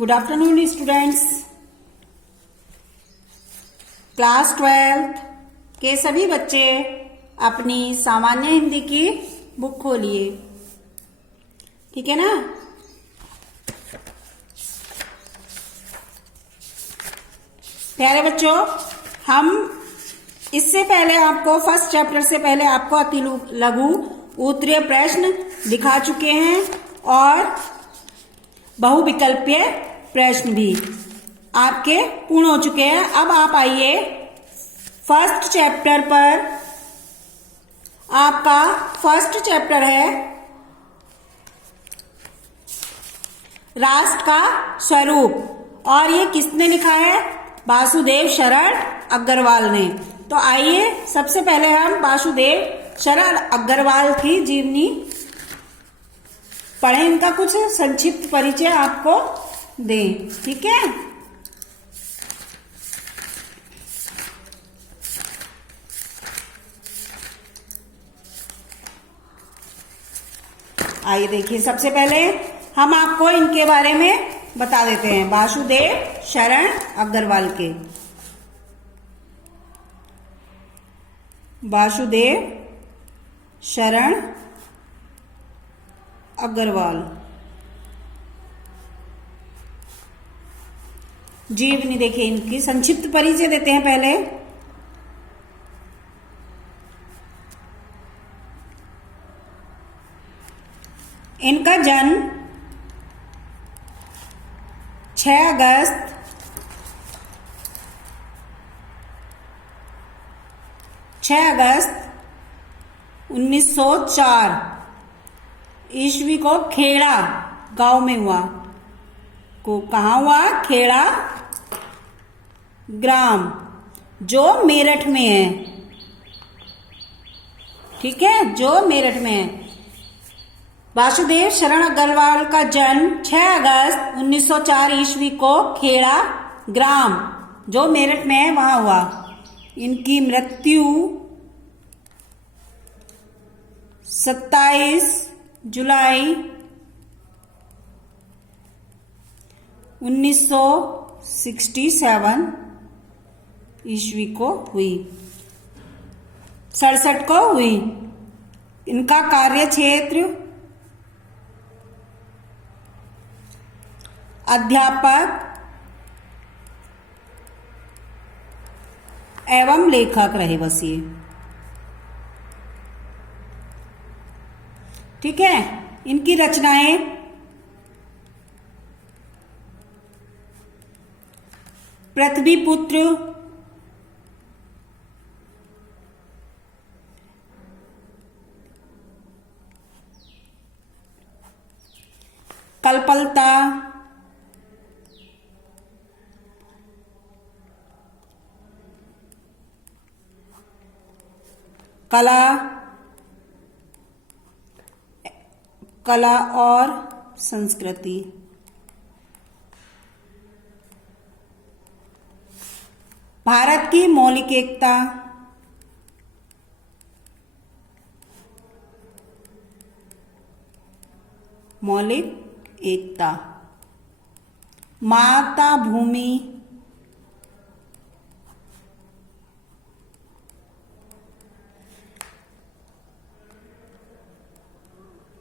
Good afternoon students. Class 12th के सभी बच्चे अपनी सामान्य हिंदी की बुक खोलिए, ठीक है ना। प्यारे बच्चों, हम इससे पहले आपको फर्स्ट चैप्टर से पहले आपको अति लघु उत्तरीय प्रश्न दिखा चुके हैं और बहुविकल्पीय प्रश्न भी आपके पूर्ण हो चुके हैं। अब आप आइए फर्स्ट चैप्टर पर। आपका फर्स्ट चैप्टर है राष्ट्र का स्वरूप और ये किसने लिखा है? वासुदेव शरण अग्रवाल ने। तो आइए सबसे पहले हम वासुदेव शरण अग्रवाल की जीवनी पढ़ें, इनका कुछ संक्षिप्त परिचय आपको दें, ठीक है। आइए देखिए, सबसे पहले हम आपको इनके बारे में बता देते हैं, वासुदेव शरण अग्रवाल के। वासुदेव शरण अग्रवाल जीवनी देखिए, इनकी संक्षिप्त परिचय देते हैं पहले। इनका जन्म 6 अगस्त 1904 ईस्वी को खेड़ा गांव में हुआ। कहाँ हुआ? खेड़ा ग्राम जो मेरठ में है, ठीक है, जो मेरठ में है। वासुदेव शरण अग्रवाल का जन्म 6 अगस्त 1904 ईस्वी को खेड़ा ग्राम जो मेरठ में है वहां हुआ। इनकी मृत्यु 27 जुलाई 1967 ईस्वी को हुई, 67 को हुई। इनका कार्य क्षेत्र अध्यापक एवं लेखक रहे बस ये, ठीक है। इनकी रचनाएं पृथ्वीपुत्र, कल्पलता, कला और संस्कृति, भारत की मौलिक एकता, माता भूमि,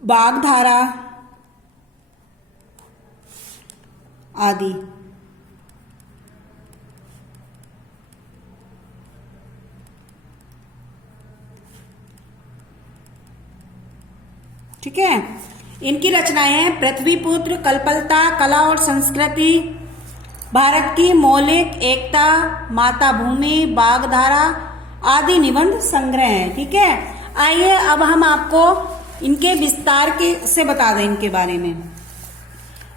बागधारा आदि। ठीक है, इनकी रचनाएं हैं पृथ्वीपुत्र, कल्पलता, कला और संस्कृति, भारत की मौलिक एकता, माता भूमि, बागधारा आदि निबंध संग्रह है, ठीक है। आइए अब हम आपको इनके विस्तार के से बता दें इनके बारे में।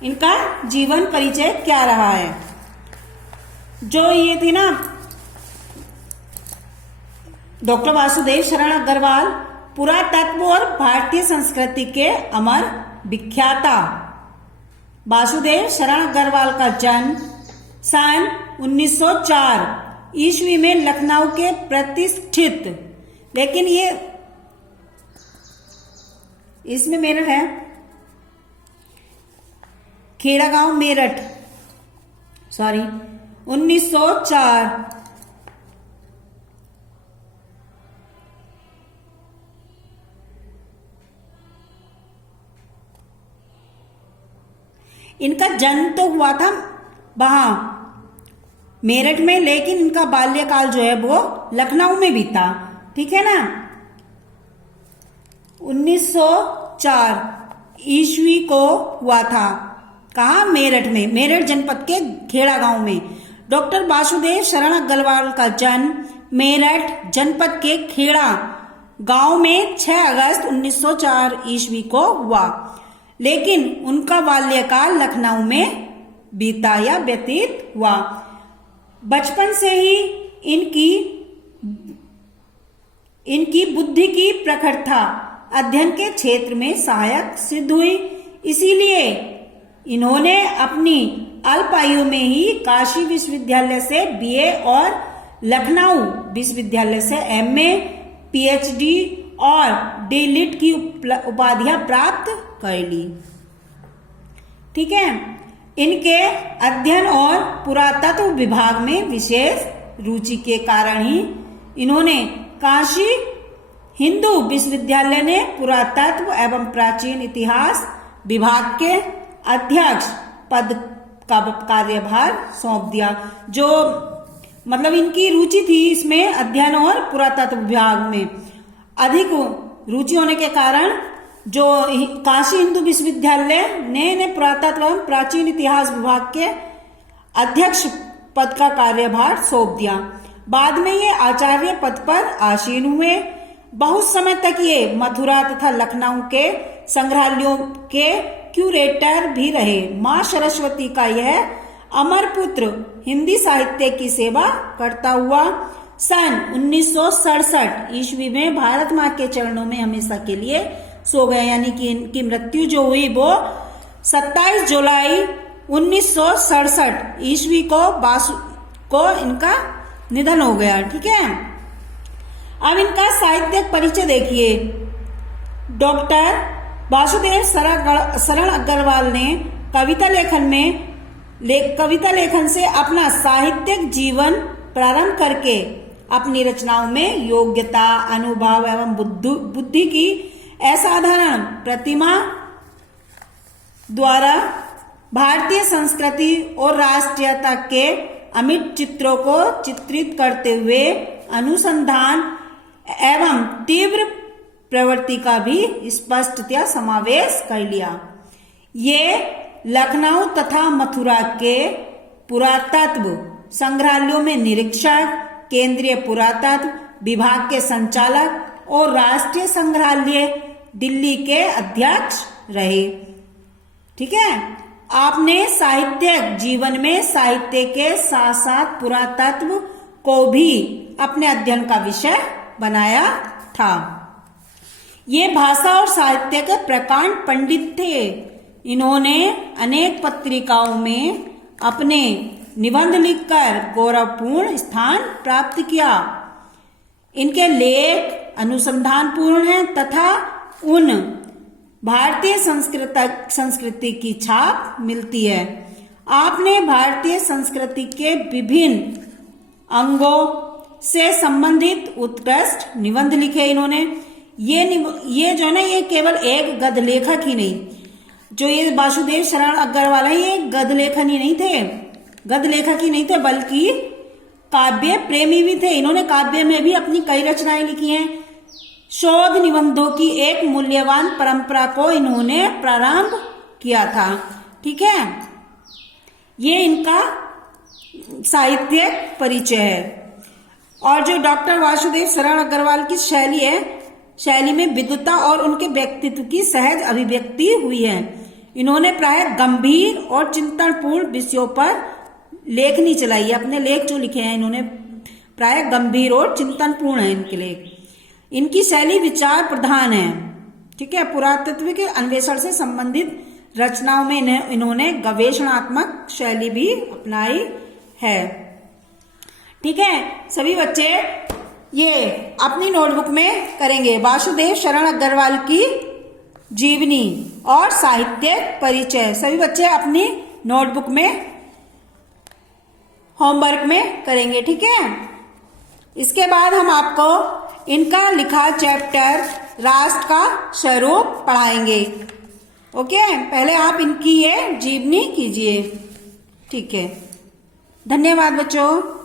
इनका जीवन परिचय क्या रहा है। जो ये थी ना डॉक्टर वासुदेव शरण अग्रवाल, पुरातत्व और भारतीय संस्कृति के अमर विख्याता। वासुदेव शरण अग्रवाल का जन्म सन 1904 ईस्वी में लखनऊ के प्रतिष्ठित, लेकिन ये इसमें मेरठ है, खेड़ा गांव मेरठ सॉरी 1904। इनका जन्म तो हुआ था वहां मेरठ में, लेकिन इनका बाल्यकाल जो है वो लखनऊ में बीता। ठीक है ना। 1904 ईस्वी को हुआ था। कहा? मेरठ में, मेरठ जनपद के खेड़ा गांव में। डॉक्टर वासुदेव शरण अग्रवाल का जन्म मेरठ जनपद के खेड़ा गांव में 6 अगस्त 1904 ईस्वी को हुआ, लेकिन उनका बाल्यकाल लखनऊ में बीता या व्यतीत हुआ। बचपन से ही इनकी बुद्धि की प्रखरता अध्ययन के क्षेत्र में सहायक सिद्ध हुई। इसीलिए इन्होंने अपनी अल्प आयु में ही काशी विश्वविद्यालय से बीए और लखनऊ विश्वविद्यालय से एमए, पीएचडी और डीलिट की उपाधियां प्राप्त कर ली। ठीक है। इनके अध्ययन और पुरातत्व विभाग में विशेष रुचि के कारण ही इन्होंने काशी हिंदू विश्वविद्यालय ने पुरातत्व एवं प्राचीन इतिहास विभाग के अध्यक्ष पद का कार्यभार सौंप दिया। जो मतलब इनकी रुचि थी इसमें, अध्ययन और पुरातत्व विभाग में अधिक रुचि होने के कारण जो काशी हिंदू विश्वविद्यालय ने इन्हें पुरातत्व एवं प्राचीन इतिहास विभाग के अध्यक्ष पद का कार्यभार सौंप दिया। बाद में ये आचार्य पद पर आसीन हुए। बहुत समय तक ये मथुरा तथा लखनऊ के संग्रहालयों के क्यूरेटर भी रहे। मां सरस्वती का यह अमर पुत्र हिंदी साहित्य की सेवा करता हुआ सन 1967 ईस्वी में भारत मां के चरणों में हमेशा के लिए सो गए। यानी कि इनकी मृत्यु जो हुई वो 27 जुलाई 1967 ईस्वी को इनका निधन हो गया। ठीक है। अब इनका साहित्यिक परिचय देखिए। डॉक्टर वासुदेव शरण अग्रवाल ने कविता लेखन से अपना साहित्यिक जीवन प्रारंभ करके अपनी रचनाओं में योग्यता, अनुभव एवं बुद्धि की असाधारण प्रतिमा द्वारा भारतीय संस्कृति और राष्ट्रीयता के अमिट चित्रों को चित्रित करते हुए अनुसंधान एवं तीव्र प्रवृत्ति का भी स्पष्टतया समावेश कर लिया। ये लखनऊ तथा मथुरा के पुरातत्व संग्रहालयों में निरीक्षक, केंद्रीय पुरातत्व विभाग के संचालक और राष्ट्रीय संग्रहालय दिल्ली के अध्यक्ष रहे। ठीक है। आपने साहित्यिक जीवन में साहित्य के साथ साथ पुरातत्व को भी अपने अध्ययन का विषय बनाया था। ये भाषा और साहित्य के प्रकांड पंडित थे। इन्होंने अनेक पत्रिकाओं में अपने निबंध लिखकर गौरवपूर्ण स्थान प्राप्त किया। इनके लेख अनुसंधानपूर्ण हैं तथा उन भारतीय संस्कृति की छाप मिलती है। आपने भारतीय संस्कृति के विभिन्न अंगों से संबंधित उत्कृष्ट निबंध लिखे। इन्होंने ये जो है ना, ये केवल एक गद्य लेखक ही नहीं, जो ये वासुदेव शरण अग्रवाल है, ये गद्य लेखन ही नहीं थे, बल्कि काव्य प्रेमी भी थे। इन्होंने काव्य में भी अपनी कई रचनाएं लिखी हैं। शोध निबंधों की एक मूल्यवान परंपरा को इन्होंने प्रारंभ किया था। ठीक है। ये इनका साहित्य परिचय है। और जो डॉक्टर वासुदेव शरण अग्रवाल की शैली है, शैली में विद्वता और उनके व्यक्तित्व की सहज अभिव्यक्ति हुई है। इन्होंने प्राय गंभीर और चिंतनपूर्ण विषयों पर लेखनी चलाई है। अपने लेख जो लिखे हैं इन्होंने प्राय गंभीर और चिंतनपूर्ण है इनके लेख। इनकी शैली विचार प्रधान है। ठीक है। पुरातत्व के अन्वेषण से संबंधित रचनाओं में इन्होंने गवेषणात्मक शैली भी अपनाई है। ठीक है। सभी बच्चे ये अपनी नोटबुक में करेंगे वासुदेव शरण अग्रवाल की जीवनी और साहित्य परिचय। सभी बच्चे अपनी नोटबुक में होमवर्क में करेंगे, ठीक है। इसके बाद हम आपको इनका लिखा चैप्टर राष्ट्र का स्वरूप पढ़ाएंगे। ओके, पहले आप इनकी ये जीवनी कीजिए, ठीक है। धन्यवाद बच्चों।